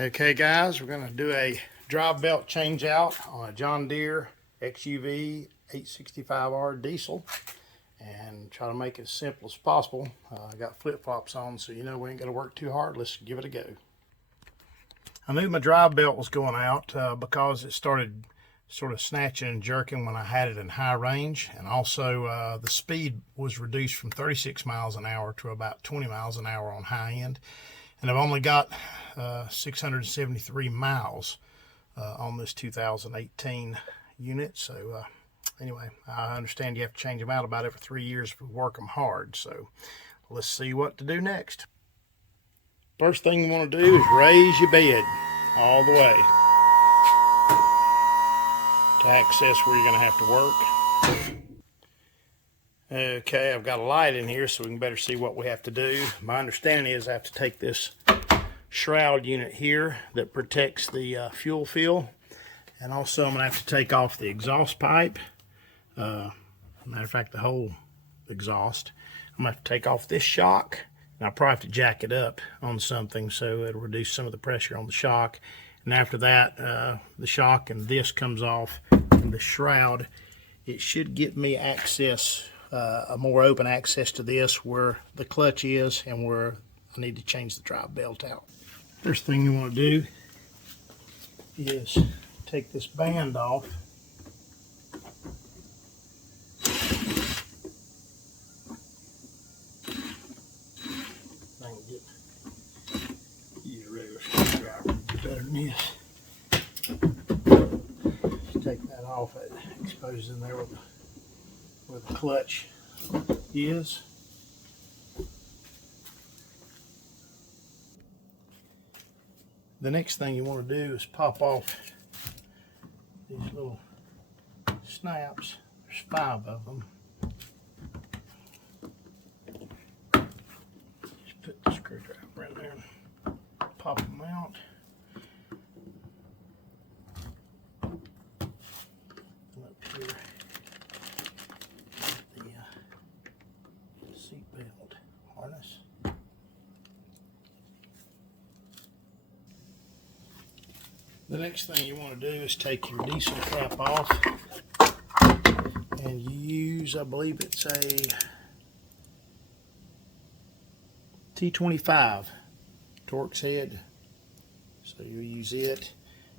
Okay guys, we're going to do a drive belt change out on a John Deere XUV 865R diesel and try to make it as simple as possible. I got flip-flops on, so you know we ain't got to work too hard. Let's give it a go. I knew my drive belt was going out because it started sort of snatching and jerking when I had it in high range, and also the speed was reduced from 36 miles an hour to about 20 miles an hour on high end. And I've only got 673 miles on this 2018 unit. So anyway, I understand you have to change them out about every 3 years if we work them hard. So let's see what to do next. First thing you want to do is raise your bed all the way to access where you're going to have to work. Okay, I've got a light in here so we can better see what we have to do. My understanding is I have to take this shroud unit here that protects the fuel fill, and also I'm going to have to take off the exhaust pipe. Matter of fact, the whole exhaust. I'm going to have to take off this shock, and I'll probably have to jack it up on something so it'll reduce some of the pressure on the shock. And after that, the shock and this comes off, and the shroud, it should give me access, a more open access to this where the clutch is and where I need to change the drive belt out. First thing you want to do is take this band off. I can use a regular screwdriver better than this. Just take that off. It exposes in there where the clutch is. The next thing you want to do is pop off these little snaps. There's 5 of them. Just put the screwdriver in there and pop them out. And up here, the seat belt harness. The next thing you want to do is take your diesel cap off, and you use, I believe it's a T25 Torx head. So you use it.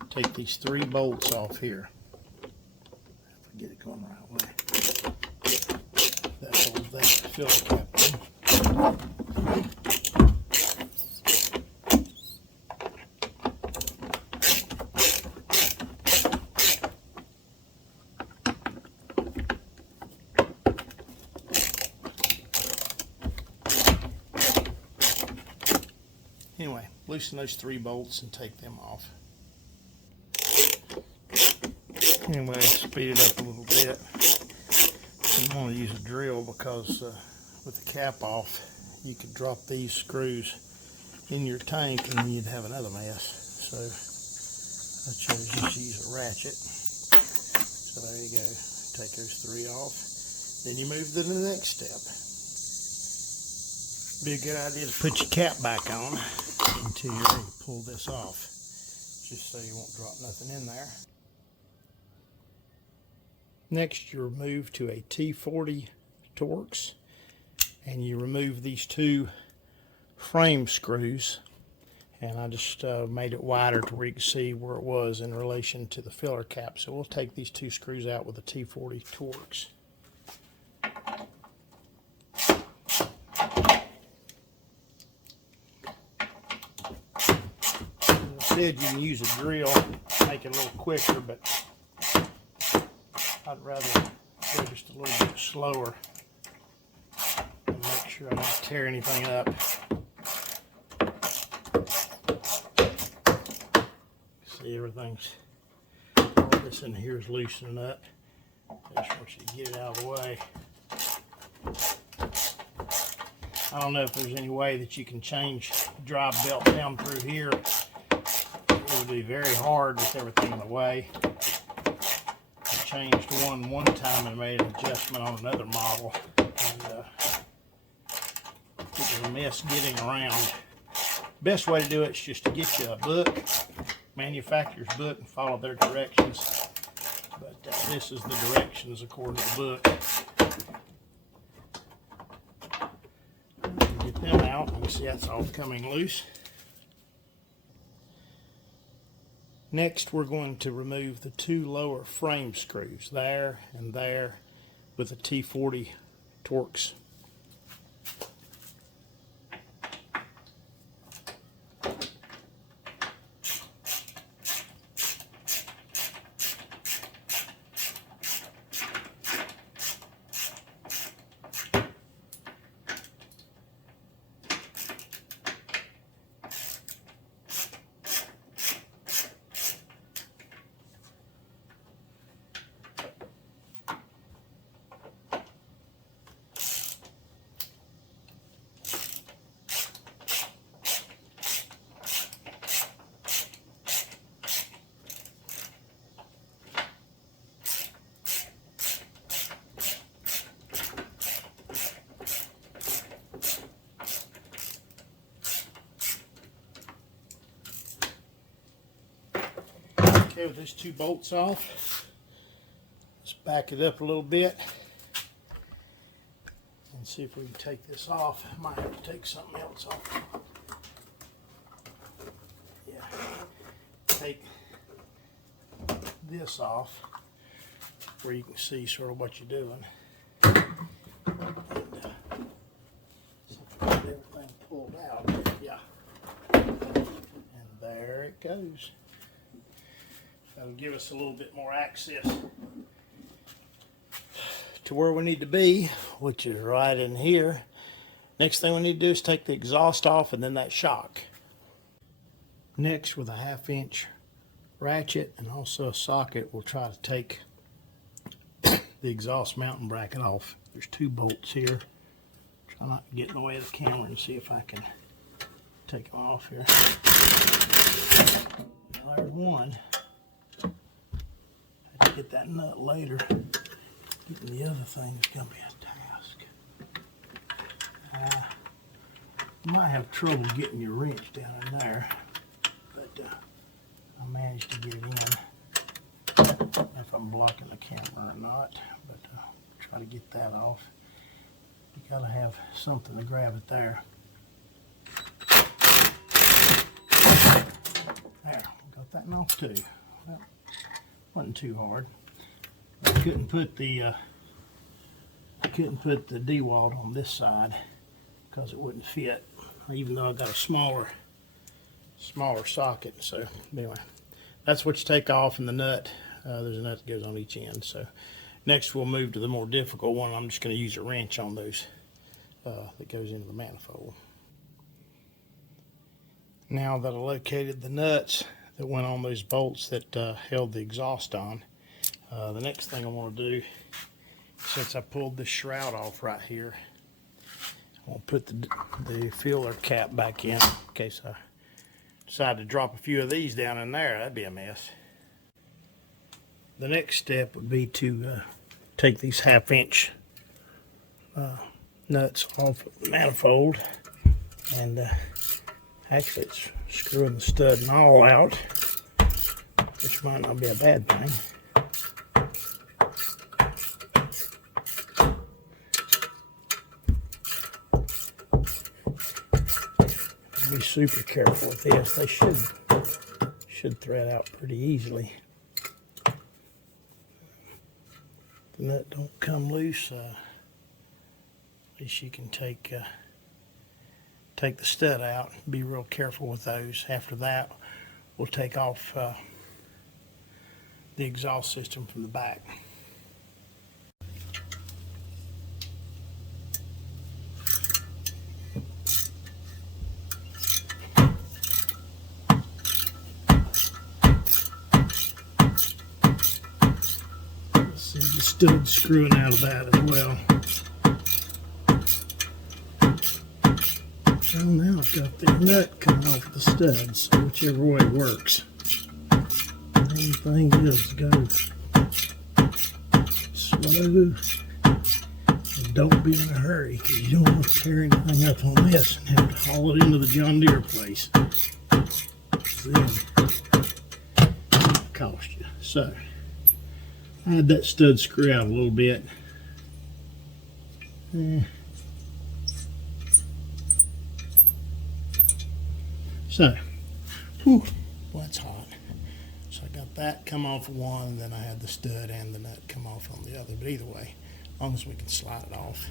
Take these 3 bolts off here. If I get it going the right way. That holds that filler cap in. Anyway, loosen those 3 bolts and take them off. Anyway, speed it up a little bit. You want to use a drill because with the cap off, you could drop these screws in your tank and then you'd have another mess. So I chose just to use a ratchet. So there you go. Take those 3 off. Then you move to the next step. Be a good idea to put your cap back on until you're ready to pull this off, just so you won't drop nothing in there. Next, you move to a T40 Torx, and you remove these 2 frame screws, and I just made it wider to where you can see where it was in relation to the filler cap. So we'll take these 2 screws out with a T40 Torx. You can use a drill, make it a little quicker, but I'd rather go just a little bit slower and make sure I don't tear anything up. See, everything's, all this in here is loosening up. I just want you to get it out of the way. I don't know if there's any way that you can change the drive belt down through here. It would be very hard with everything in the way. I changed one time and made an adjustment on another model, and it was a mess getting around. Best way to do it is just to get you a book, manufacturer's book, and follow their directions. But this is the directions according to the book. Get them out. You can see that's all coming loose. Next, we're going to remove the two lower frame screws, there and there, with a T40 Torx. Okay, with those two bolts off, let's back it up a little bit and see if we can take this off. I might have to take something else off. Yeah, take this off where you can see sort of what you're doing. And see if we get everything pulled out. Yeah, and there it goes. That'll give us a little bit more access to where we need to be, which is right in here. Next thing we need to do is take the exhaust off and then that shock. Next, with a 1/2 inch ratchet and also a socket, we'll try to take the exhaust mounting bracket off. There's two bolts here. Try not to get in the way of the camera and see if I can take them off here. Well, there's one. Get that nut later. Getting the other thing is going to be a task. You might have trouble getting your wrench down in there, but I managed to get it in. I don't know if I'm blocking the camera or not, but try to get that off. You got to have something to grab it there. There, got that one off too. Well, wasn't too hard. I couldn't put the D-walt on this side because it wouldn't fit, even though I got a smaller socket. So anyway, that's what you take off, and the nut. There's a nut that goes on each end. So next we'll move to the more difficult one. I'm just going to use a wrench on those that goes into the manifold. Now that I located the nuts that went on those bolts that held the exhaust on, the next thing I want to do, since I pulled this shroud off right here, I'm going to put the filler cap back in case I decide to drop a few of these down in there. That'd be a mess. The next step would be to take these 1/2 inch nuts off of the manifold, and actually it's screwing the stud and all out, which might not be a bad thing. Be super careful with this. They should thread out pretty easily. The nut don't come loose. At least you can take the stud out. Be real careful with those. After that, we'll take off the exhaust system from the back. See the stud screwing out of that as well. Well, now I've got the nut coming off the stud, so whichever way works. The main thing is go slow and don't be in a hurry, because you don't want to tear anything up on this and have to haul it into the John Deere place. Then cost you. So I had that stud screw out a little bit. So, whew, well, that's hot. So I got that come off of one, and then I had the stud and the nut come off on the other. But either way, as long as we can slide it off.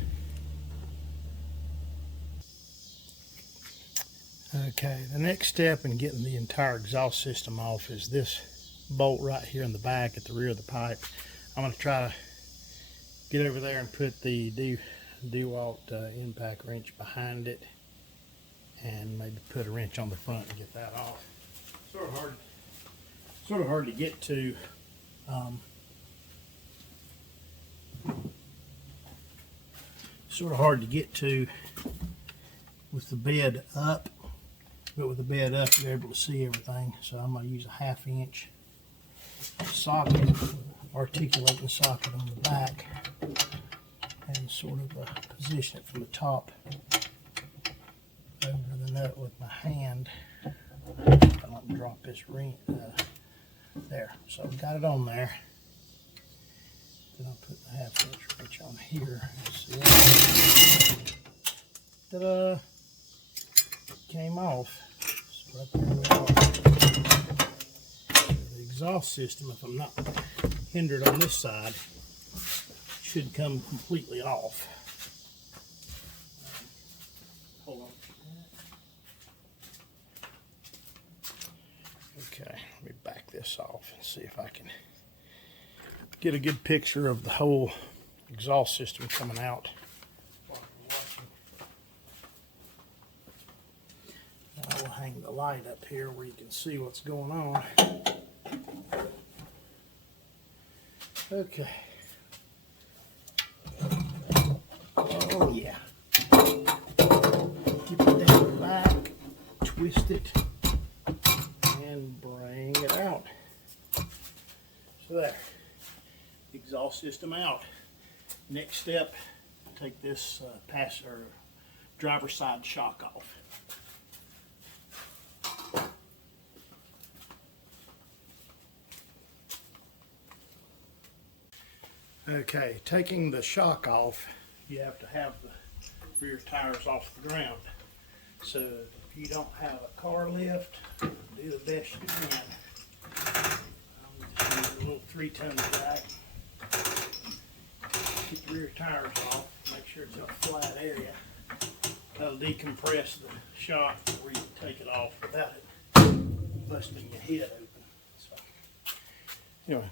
Okay, the next step in getting the entire exhaust system off is this bolt right here in the back at the rear of the pipe. I'm going to try to get over there and put the DeWalt impact wrench behind it, and maybe put a wrench on the front and get that off. Sort of hard to get to. Sort of hard to get to with the bed up, but with the bed up you're able to see everything. So I'm going to use a 1/2 inch socket, articulating socket on the back, and sort of position it from the top over the nut with my hand. I don't drop this ring there. So I've got it on there. Then I'll put the 1/2 inch wrench on here. Ta-da! Came off. So right there we are. The exhaust system, if I'm not hindered on this side, should come completely off. Hold on. Okay, let me back this off and see if I can get a good picture of the whole exhaust system coming out. I will hang the light up here where you can see what's going on. Okay. Oh yeah. Keep it down the back, twist it, and bring it out. So there. Exhaust system out. Next step, take this driver's side shock off. Okay, taking the shock off, you have to have the rear tires off the ground. So if you don't have a car lift, do the best you can. I'm just using a little 3-ton jack. Get the rear tires off, make sure it's in a flat area. That'll decompress the shock where you can take it off without it busting your head open. So, anyway,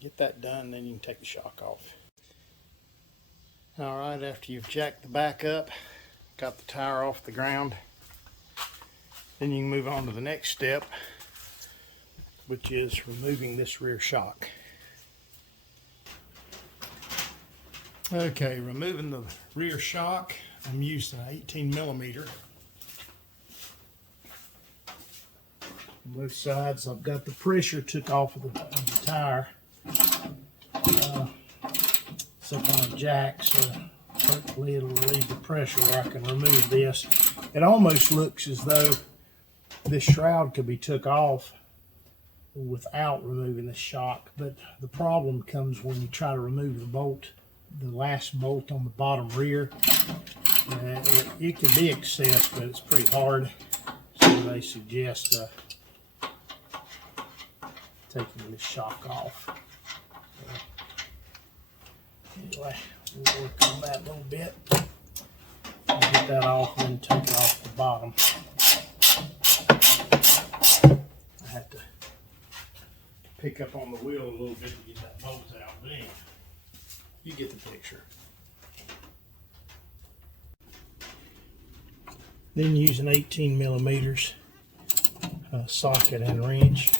get that done, then you can take the shock off. Alright, after you've jacked the back up, got the tire off the ground, then you can move on to the next step, which is removing this rear shock. Okay, removing the rear shock, I'm using an 18mm. On both sides, I've got the pressure took off of the tire. It's up on a jack, so hopefully it'll relieve the pressure where I can remove this. It almost looks as though this shroud could be took off without removing the shock, but the problem comes when you try to remove the bolt, the last bolt on the bottom rear. It can be accessed, but it's pretty hard, so they suggest taking the shock off. Anyway, we'll work on that a little bit. I'll get that off and then take it off the bottom. I have to pick up on the wheel a little bit to get that bolt out, but anyway, you get the picture. Then use an 18mm socket and wrench.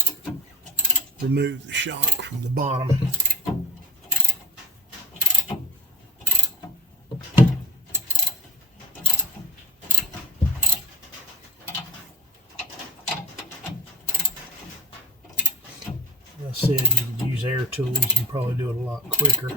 Remove the shock from the bottom. As I said, you could use air tools and probably do it a lot quicker.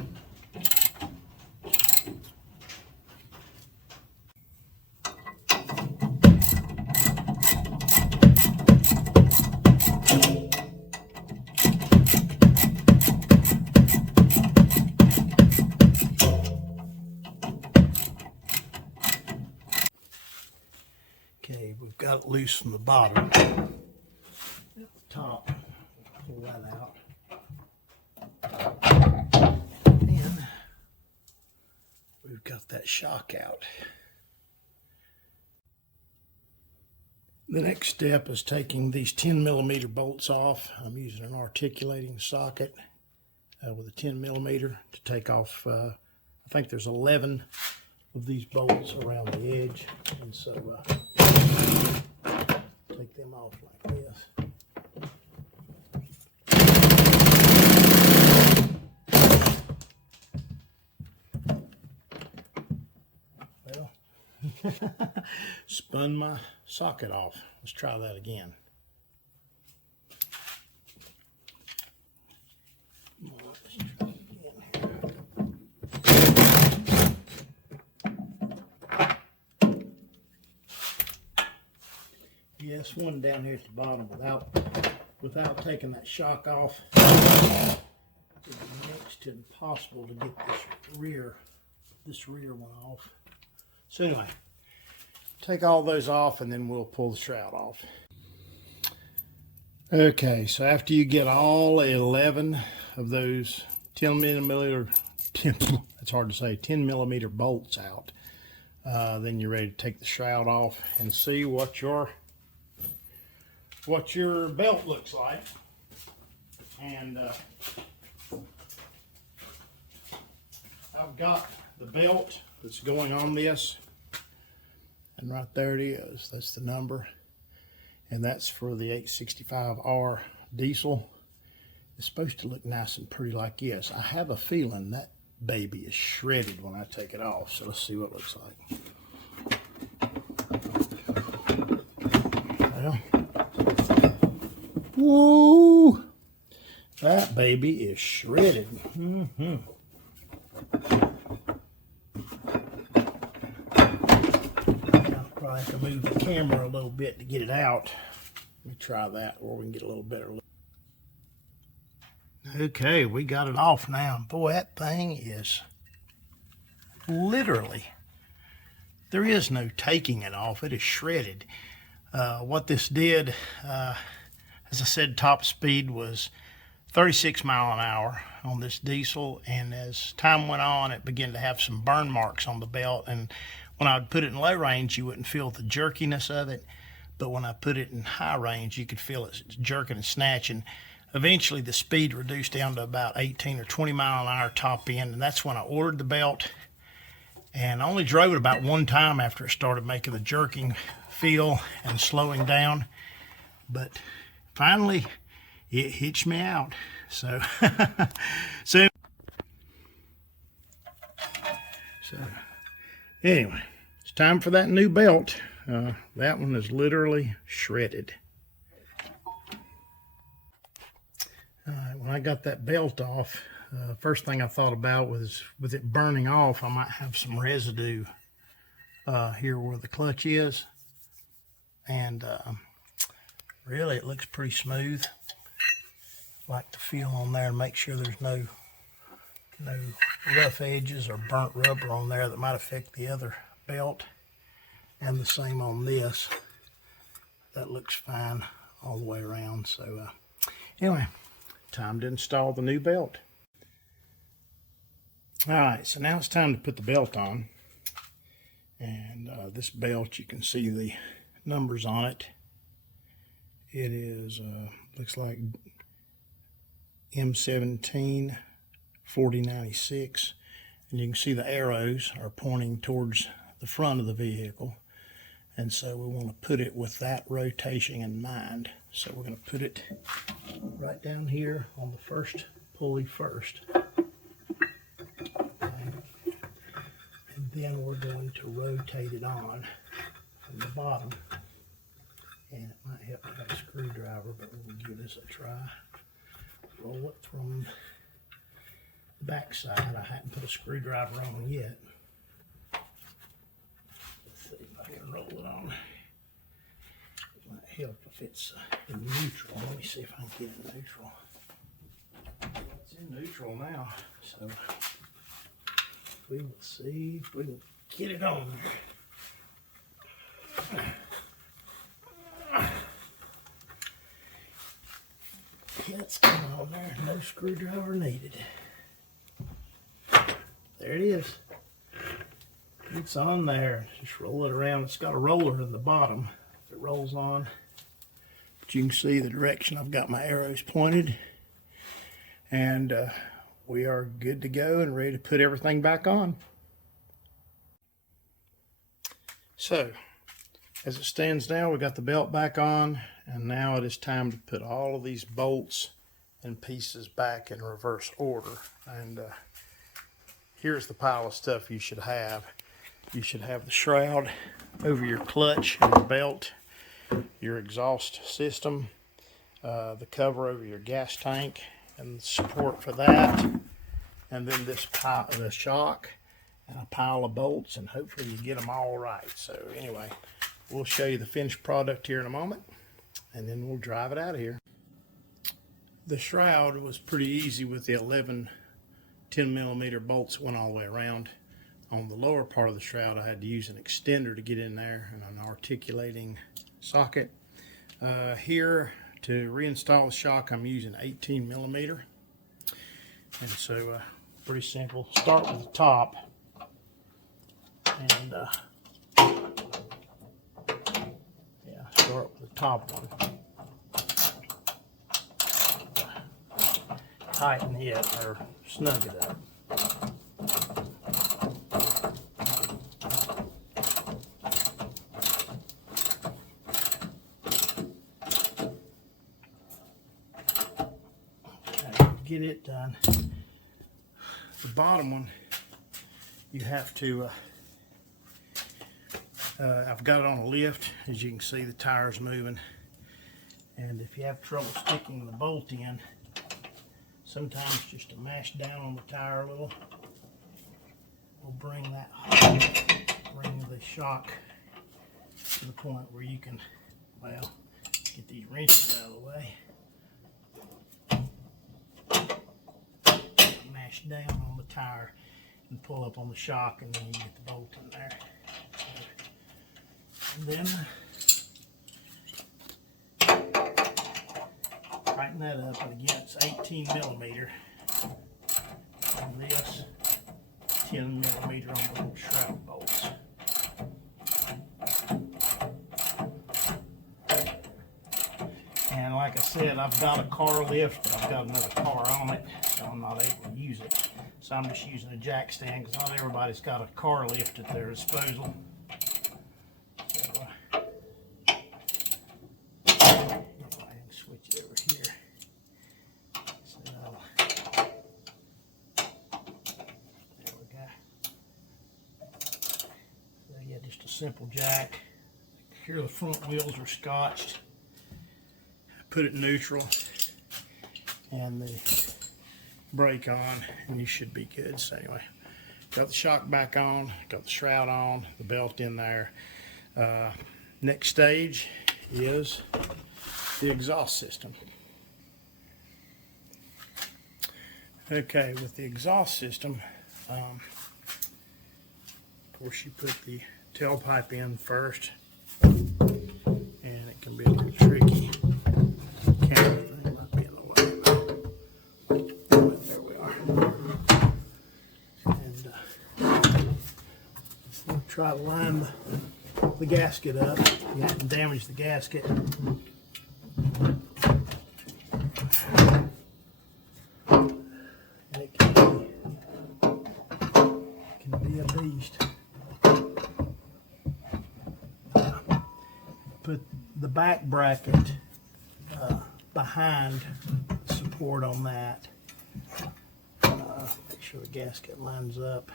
belt loose from the bottom. At the top, pull that out. And we've got that shock out. The next step is taking these 10mm bolts off. I'm using an articulating socket with a 10mm to take off, I think there's 11 of these bolts around the edge. And so take them off like this. Well, spun my socket off. Let's try that again. Yes, one down here at the bottom without taking that shock off. It's next to impossible to get this rear one off. So anyway, take all those off and then we'll pull the shroud off. Okay, so after you get all 11 of those 10mm, it's hard to say, 10mm bolts out, then you're ready to take the shroud off and see what your belt looks like. And I've got the belt that's going on this, and right there it is. That's the number, and that's for the 865R diesel. It's supposed to look nice and pretty like this. I have a feeling that baby is shredded when I take it off, so let's see what it looks like. Well, whoa, that baby is shredded. Probably have to move the camera a little bit to get it out. Let me try that, or we can get a little better look. Okay, we got it off now. Boy, that thing is literally, there is no taking it off. It is shredded. What this did, as I said, top speed was 36 miles an hour on this diesel, and as time went on, it began to have some burn marks on the belt. And when I would put it in low range, you wouldn't feel the jerkiness of it, but when I put it in high range, you could feel it jerking and snatching. Eventually, the speed reduced down to about 18 or 20 mile an hour top end, and that's when I ordered the belt. And I only drove it about one time after it started making the jerking feel and slowing down. But finally, it hitched me out. So, so anyway, it's time for that new belt. That one is literally shredded. When I got that belt off, first thing I thought about was, with it burning off, I might have some residue here where the clutch is. And really, it looks pretty smooth. I like to feel on there and make sure there's no rough edges or burnt rubber on there that might affect the other belt. And the same on this. That looks fine all the way around. So anyway, time to install the new belt. Alright, so now it's time to put the belt on. And this belt, you can see the numbers on it. It is, looks like M17 4096. And you can see the arrows are pointing towards the front of the vehicle. And so we want to put it with that rotation in mind. So we're going to put it right down here on the first pulley first. Okay. And then we're going to rotate it on from the bottom. And it might help to have a screwdriver, but we'll give this a try. Roll it from the back side. I hadn't put a screwdriver on yet. See if I can roll it on. It might help if it's in neutral. Let me see if I can get it neutral. It's in neutral now, so we will see if we can get it on there. nuts come on there. No screwdriver needed. There it is. It's on there. Just roll it around. It's got a roller in the bottom. It rolls on. But you can see the direction I've got my arrows pointed. And we are good to go and ready to put everything back on. So, as it stands now, we got the belt back on, and now it is time to put all of these bolts and pieces back in reverse order. And here's the pile of stuff you should have. You should have the shroud over your clutch and your belt, your exhaust system, the cover over your gas tank, and the support for that, and then this pile, the shock, and a pile of bolts, and hopefully you get them all right. So anyway, we'll show you the finished product here in a moment, and then we'll drive it out of here. The shroud was pretty easy with the 11 10mm bolts that went all the way around. On the lower part of the shroud, I had to use an extender to get in there and an articulating socket. Here, to reinstall the shock, I'm using 18mm. And so, pretty simple. Start with the top. And, yeah, start with the top one. Tighten it, or snug it up. Get it done. The bottom one, you have to, I've got it on a lift. As you can see, the tire's moving. And if you have trouble sticking the bolt in, sometimes just to mash down on the tire a little will bring the shock to the point where you can, well, get these wrenches out of the way. Mash down on the tire and pull up on the shock, and then you get the bolt in there. And then tighten that up, and again it's 18mm on this, 10mm on the shroud bolts. And like I said, I've got a car lift, I've got another car on it, so I'm not able to use it. So I'm just using a jack stand, because not everybody's got a car lift at their disposal. So go ahead and switch it over here. So there we go. So yeah, just a simple jack. Here the front wheels are scotched. Put it neutral and the brake on, and you should be good. So anyway, got the shock back on, got the shroud on, the belt in there. Next stage is the exhaust system. Okay, with the exhaust system, of course you put the tailpipe in first, and it can be a little tricky. Camera thing might be in the way. But there we are. And we'll try to line the gasket up. You haven't damaged the gasket. And it can be a beast. Put the back bracket behind the support on that. Make sure the gasket lines up.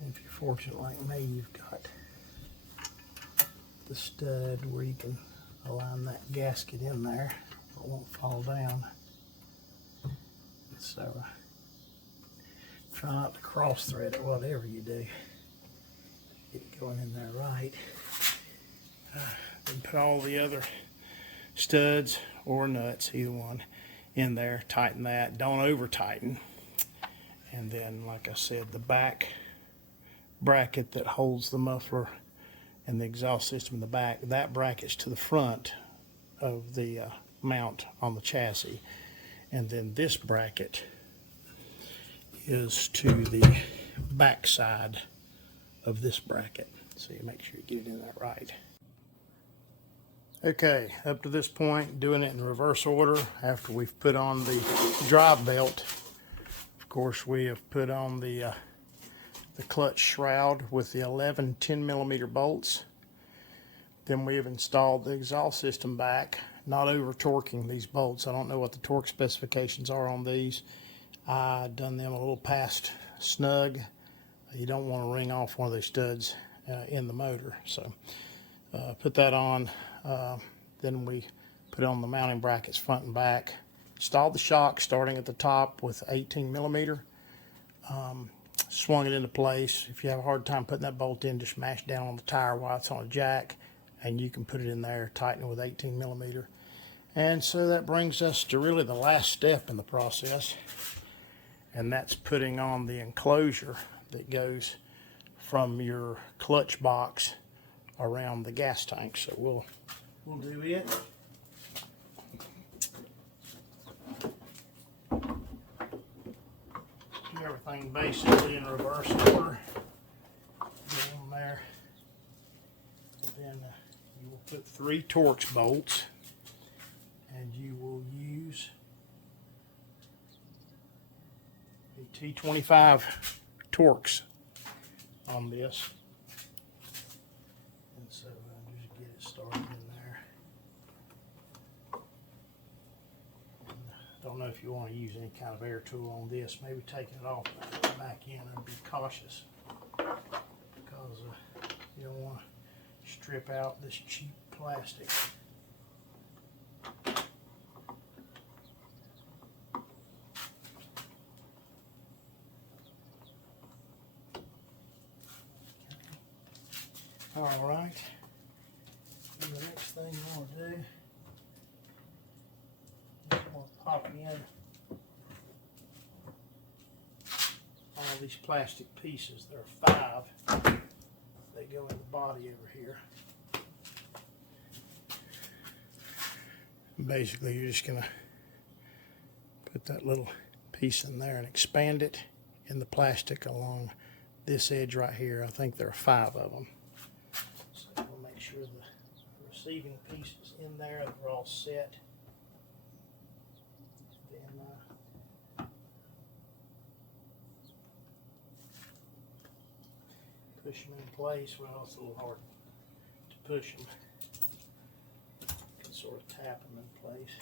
And if you're fortunate like me, you've got the stud where you can align that gasket in there. It won't fall down. So try not to cross thread it, whatever you do. Get it going in there right. Then put all the other studs or nuts, either one, in there. Tighten that. Don't over tighten. And then, like I said, the back bracket that holds the muffler and the exhaust system in the back, that bracket's to the front of the mount on the chassis. And then this bracket is to the back side of this bracket. So you make sure you get it in that right. Okay, up to this point, doing it in reverse order. After we've put on the drive belt, of course we have put on the clutch shroud with the 11 10mm bolts. Then we have installed the exhaust system back, not over torquing these bolts. I don't know what the torque specifications are on these. I've done them a little past snug. You don't want to ring off one of those studs in the motor. So put that on. Then we put on the mounting brackets front and back. Installed the shock starting at the top with 18mm. Swung it into place. If you have a hard time putting that bolt in, just mash down on the tire while it's on a jack, and you can put it in there, tighten it with 18mm. And so that brings us to really the last step in the process, and that's putting on the enclosure that goes from your clutch box around the gas tank. So we'll do it. Do everything basically in reverse order. Get on there. And then you will put 3 Torx bolts, and you will use a T25 Torx on this. And so just get it started in there. And I don't know if you want to use any kind of air tool on this. Maybe taking it off back in and be cautious, because you don't want to strip out this cheap plastic. All right, and the next thing you want to do is you want to pop in all these plastic pieces. There are 5. They go in the body over here. Basically, you're just going to put that little piece in there and expand it in the plastic along this edge right here. I think there are 5 of them. We'll make sure the receiving piece is in there, that they're all set. Then push them in place. Well, it's a little hard to push them. You can sort of tap them in place.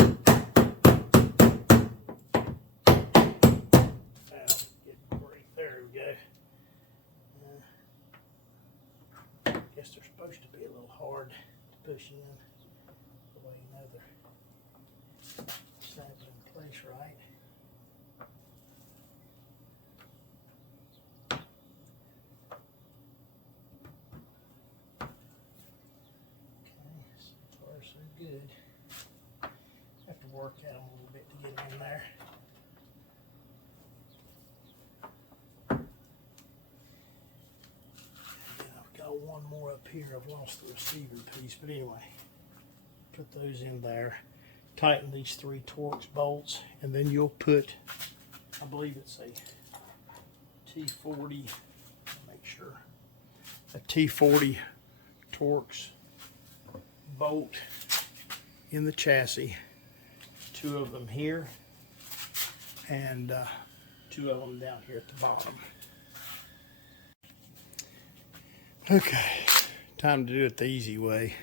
Get great. There we go. I guess they're supposed to be a little hard to push in, the way you know they're snapped in place right. Okay, so far so good. Have to work at them a little bit to get them in there. One more up here. I've lost the receiving piece, but anyway, put those in there. Tighten these 3 Torx bolts, and then you'll put, I believe it's a T40, make sure, a T40 Torx bolt in the chassis. 2 of them here, and 2 of them down here at the bottom. Okay, time to do it the easy way.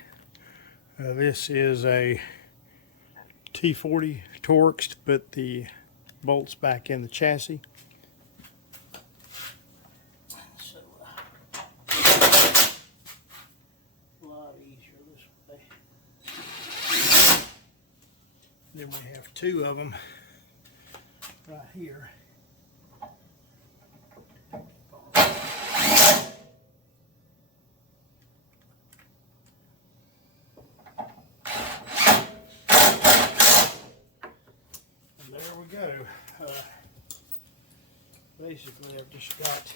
This is a T40 Torx to put the bolts back in the chassis. So, a lot easier this way. Then we have 2 of them right here. Basically, I've just got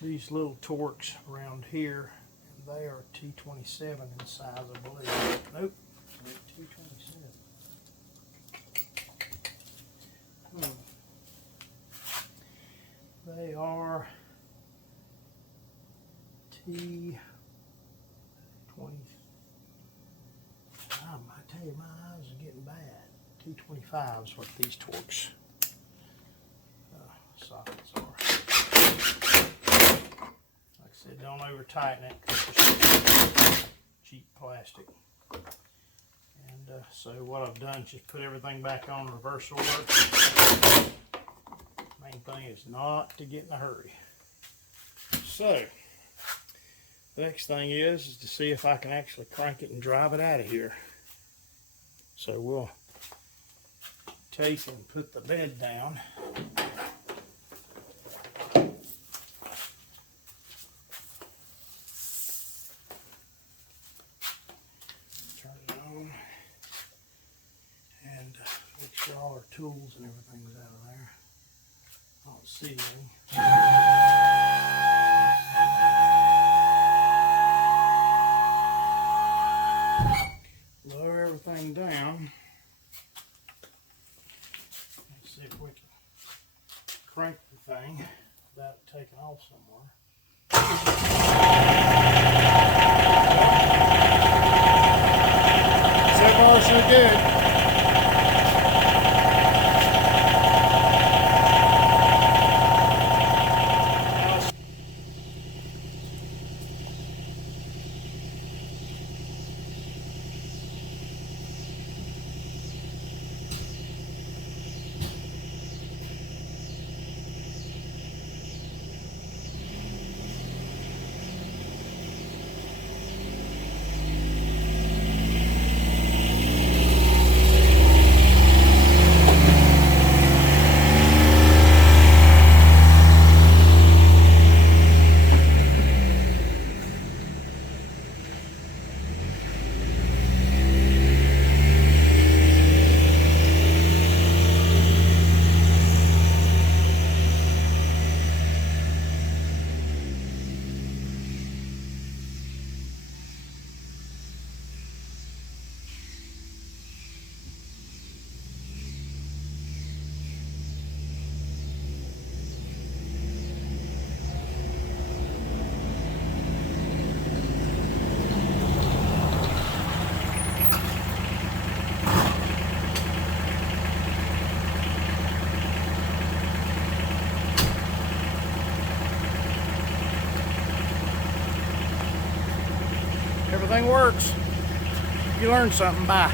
these little Torx around here, and they are T27 in size, I believe. Nope, 227. They are T20. I tell you, my eyes are getting bad. 225 is what these Torx sockets are. Like I said, don't over tighten it because it's cheap plastic. And so what I've done is just put everything back on reverse order. Main thing is not to get in a hurry. So the next thing is to see if I can actually crank it and drive it out of here. So we'll take and put the bed down. Turn it on and make sure all our tools and everything's out of there. I don't see any. Lower everything down. Let's see if we can crank the thing without it taking off somewhere. So far, so good. Everything works. You learned something. Bye.